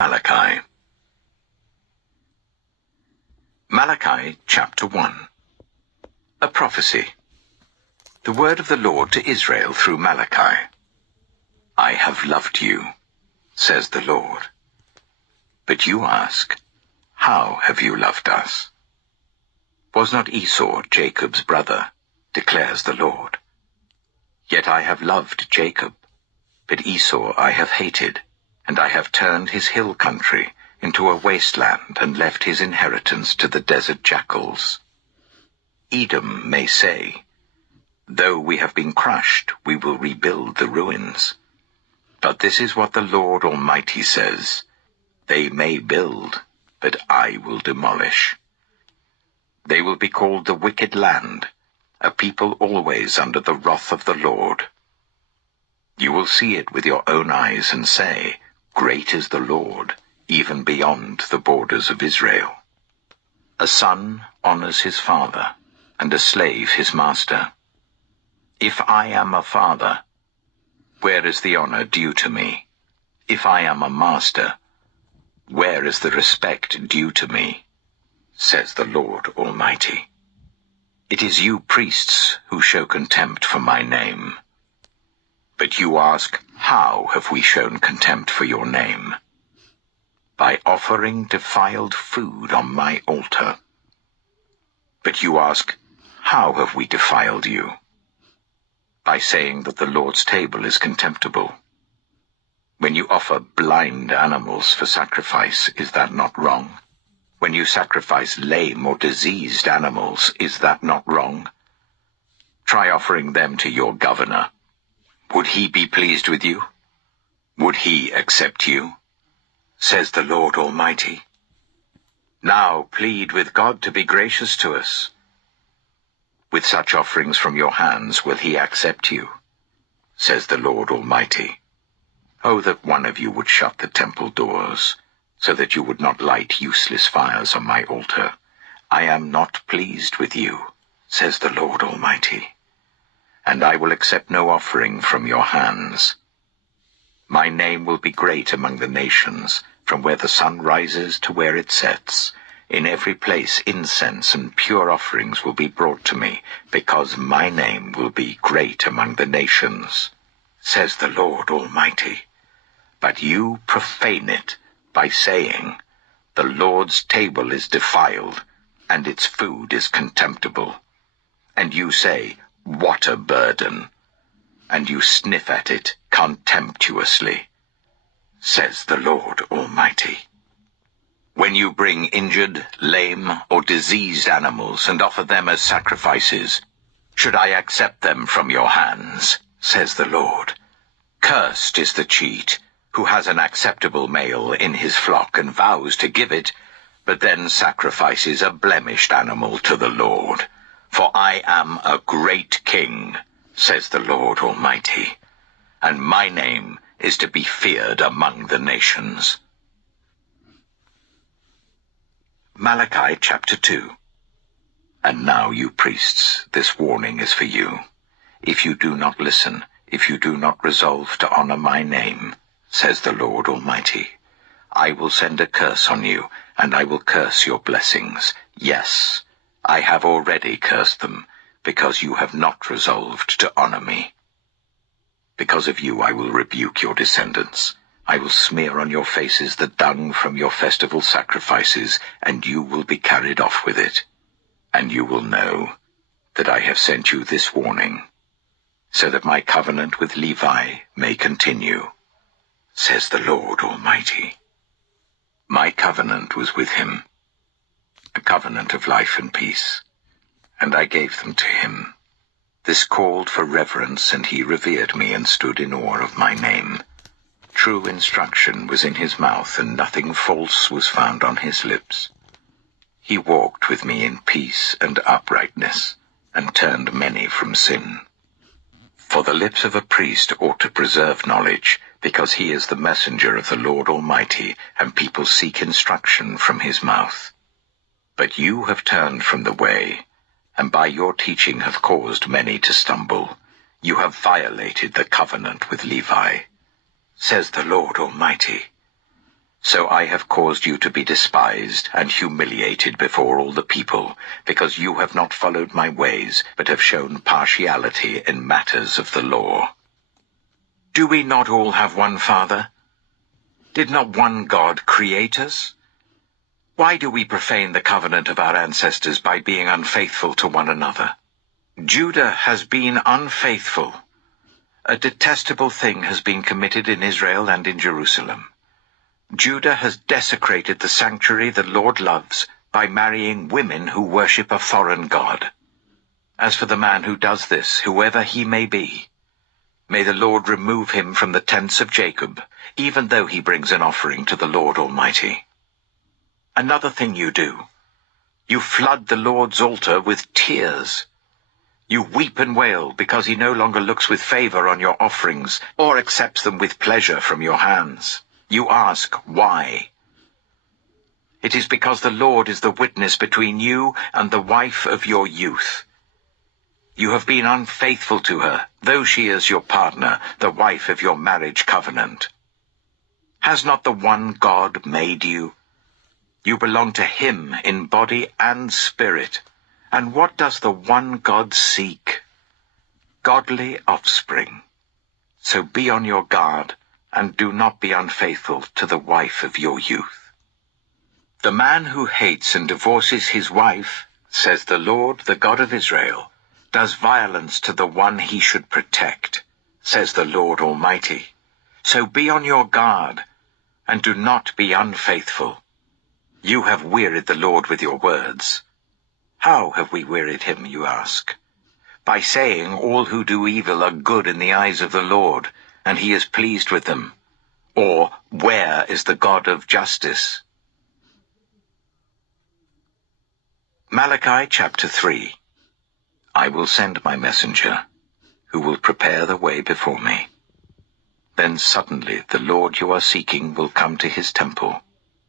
Malachi. Malachi chapter 1. A prophecy. The word of the Lord to Israel through Malachi. I have loved you, says the Lord. But you ask, how have you loved us? Was not Esau Jacob's brother, declares the Lord. Yet I have loved Jacob, but Esau I have hated, and I have turned his hill country into a wasteland and left his inheritance to the desert jackals. Edom may say, though we have been crushed, we will rebuild the ruins. But this is what the Lord Almighty says, they may build, but I will demolish. They will be called the wicked land, a people always under the wrath of the Lord. You will see it with your own eyes and say, great is the Lord, even beyond the borders of Israel. A son honors his father, and a slave his master. If I am a father, where is the honor due to me? If I am a master, where is the respect due to me? Says the Lord Almighty. It is you priests who show contempt for my name. But you ask, how have we shown contempt for your name? By offering defiled food on my altar. But you ask, how have we defiled you? By saying that the Lord's table is contemptible. When you offer blind animals for sacrifice, is that not wrong? When you sacrifice lame or diseased animals, is that not wrong? Try offering them to your governor. Would he be pleased with you? Would he accept you? Says the Lord Almighty. Now plead with God to be gracious to us. With such offerings from your hands will he accept you, says the Lord Almighty. Oh, that one of you would shut the temple doors, so that you would not light useless fires on my altar. I am not pleased with you, says the Lord Almighty, and I will accept no offering from your hands. My name will be great among the nations, from where the sun rises to where it sets. In every place incense and pure offerings will be brought to me, because my name will be great among the nations, says the Lord Almighty. But you profane it by saying, the Lord's table is defiled, and its food is contemptible. And you say, what a burden! And you sniff at it contemptuously, says the Lord Almighty. When you bring injured, lame, or diseased animals and offer them as sacrifices, should I accept them from your hands, says the Lord? Cursed is the cheat, who has an acceptable male in his flock and vows to give it, but then sacrifices a blemished animal to the Lord. For I am a great king, says the Lord Almighty, and my name is to be feared among the nations. Malachi chapter 2. And now, you priests, this warning is for you. If you do not listen, if you do not resolve to honor my name, says the Lord Almighty, I will send a curse on you, and I will curse your blessings. Yes, I have already cursed them, because you have not resolved to honor me. Because of you I will rebuke your descendants. I will smear on your faces the dung from your festival sacrifices, and you will be carried off with it. And you will know that I have sent you this warning, so that my covenant with Levi may continue, says the Lord Almighty. My covenant was with him, a covenant of life and peace, and I gave them to him. This called for reverence, and he revered me and stood in awe of my name. True instruction was in his mouth, and nothing false was found on his lips. He walked with me in peace and uprightness, and turned many from sin. For the lips of a priest ought to preserve knowledge, because he is the messenger of the Lord Almighty, and people seek instruction from his mouth. But you have turned from the way, and by your teaching have caused many to stumble. You have violated the covenant with Levi, says the Lord Almighty. So I have caused you to be despised and humiliated before all the people, because you have not followed my ways, but have shown partiality in matters of the law. Do we not all have one Father? Did not one God create us? Why do we profane the covenant of our ancestors by being unfaithful to one another? Judah has been unfaithful. A detestable thing has been committed in Israel and in Jerusalem. Judah has desecrated the sanctuary the Lord loves by marrying women who worship a foreign god. As for the man who does this, whoever he may be, may the Lord remove him from the tents of Jacob, even though he brings an offering to the Lord Almighty. Another thing you do, you flood the Lord's altar with tears. You weep and wail because he no longer looks with favor on your offerings or accepts them with pleasure from your hands. You ask, why? It is because the Lord is the witness between you and the wife of your youth. You have been unfaithful to her, though she is your partner, the wife of your marriage covenant. Has not the one God made you? You belong to him in body and spirit. And what does the one God seek? Godly offspring. So be on your guard, and do not be unfaithful to the wife of your youth. The man who hates and divorces his wife, says the Lord, the God of Israel, does violence to the one he should protect, says the Lord Almighty. So be on your guard, and do not be unfaithful. You have wearied the Lord with your words. How have we wearied him, you ask? By saying all who do evil are good in the eyes of the Lord, and he is pleased with them. Or, where is the God of justice? Malachi chapter 3. I will send my messenger, who will prepare the way before me. Then suddenly the Lord you are seeking will come to his temple.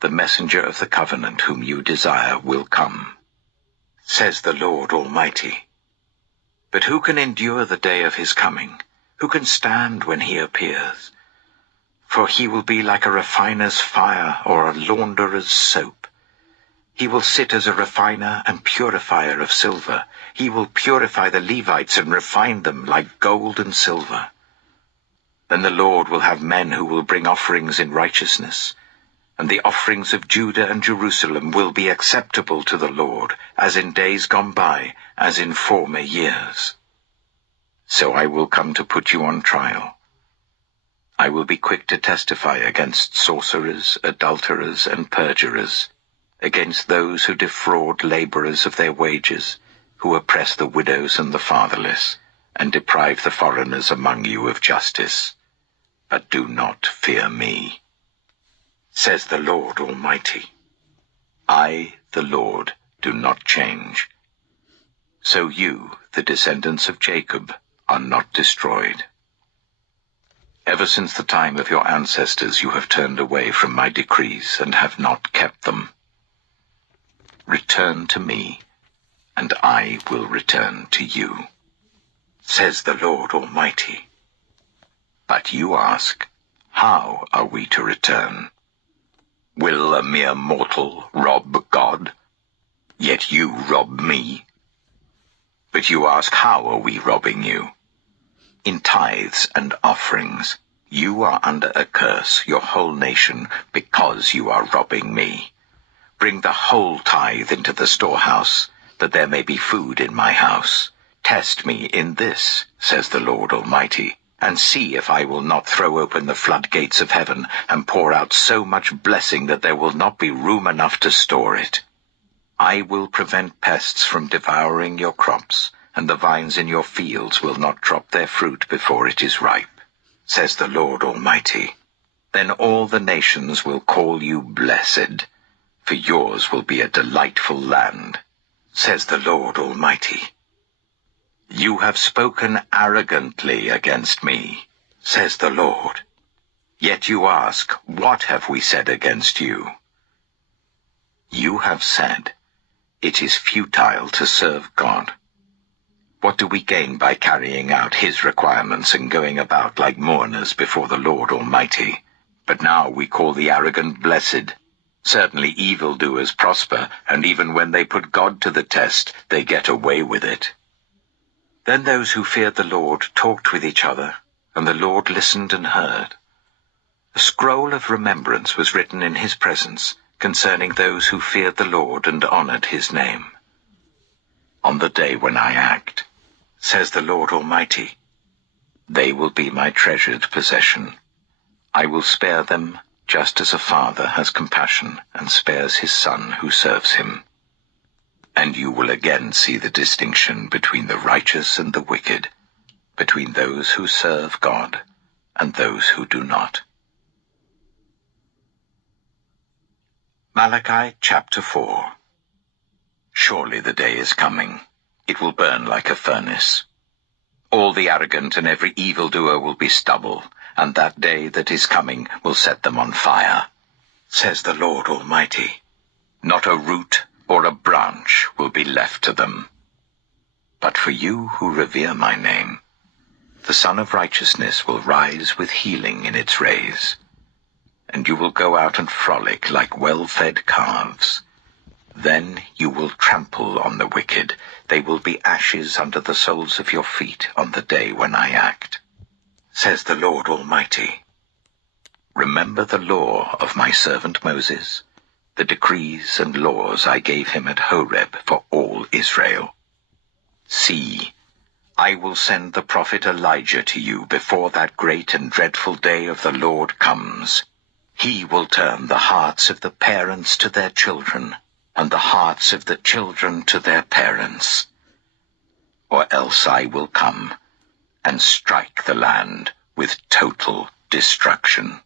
The messenger of the covenant whom you desire will come, says the Lord Almighty. But who can endure the day of his coming? Who can stand when he appears? For he will be like a refiner's fire or a launderer's soap. He will sit as a refiner and purifier of silver. He will purify the Levites and refine them like gold and silver. Then the Lord will have men who will bring offerings in righteousness, and the offerings of Judah and Jerusalem will be acceptable to the Lord, as in days gone by, as in former years. So I will come to put you on trial. I will be quick to testify against sorcerers, adulterers, and perjurers, against those who defraud laborers of their wages, who oppress the widows and the fatherless, and deprive the foreigners among you of justice. But do not fear me, says the Lord Almighty. I, the Lord, do not change. So you, the descendants of Jacob, are not destroyed. Ever since the time of your ancestors you have turned away from my decrees and have not kept them. Return to me, and I will return to you, says the Lord Almighty. But you ask, how are we to return? Will a mere mortal rob God? Yet you rob me. But you ask, how are we robbing you? In tithes and offerings. You are under a curse, your whole nation, because you are robbing me. Bring the whole tithe into the storehouse, that there may be food in my house. Test me in this, says the Lord Almighty, and see if I will not throw open the floodgates of heaven and pour out so much blessing that there will not be room enough to store it. I will prevent pests from devouring your crops, and the vines in your fields will not drop their fruit before it is ripe, says the Lord Almighty. Then all the nations will call you blessed, for yours will be a delightful land, says the Lord Almighty. You have spoken arrogantly against me, says the Lord. Yet you ask, what have we said against you? You have said, it is futile to serve God. What do we gain by carrying out his requirements and going about like mourners before the Lord Almighty? But now we call the arrogant blessed. Certainly evildoers prosper, and even when they put God to the test, they get away with it. Then those who feared the Lord talked with each other, and the Lord listened and heard. A scroll of remembrance was written in his presence concerning those who feared the Lord and honored his name. On the day when I act, says the Lord Almighty, they will be my treasured possession. I will spare them just as a father has compassion and spares his son who serves him. And you will again see the distinction between the righteous and the wicked, between those who serve God and those who do not. Malachi chapter 4. Surely the day is coming. It will burn like a furnace. All the arrogant and every evildoer will be stubble, and that day that is coming will set them on fire, says the Lord Almighty. Not a root or a branch will be left to them. But for you who revere my name, the Sun of Righteousness will rise with healing in its rays, and you will go out and frolic like well-fed calves. Then you will trample on the wicked. They will be ashes under the soles of your feet on the day when I act, says the Lord Almighty. Remember the law of my servant Moses, the decrees and laws I gave him at Horeb for all Israel. See, I will send the prophet Elijah to you before that great and dreadful day of the Lord comes. He will turn the hearts of the parents to their children, and the hearts of the children to their parents. Or else I will come and strike the land with total destruction.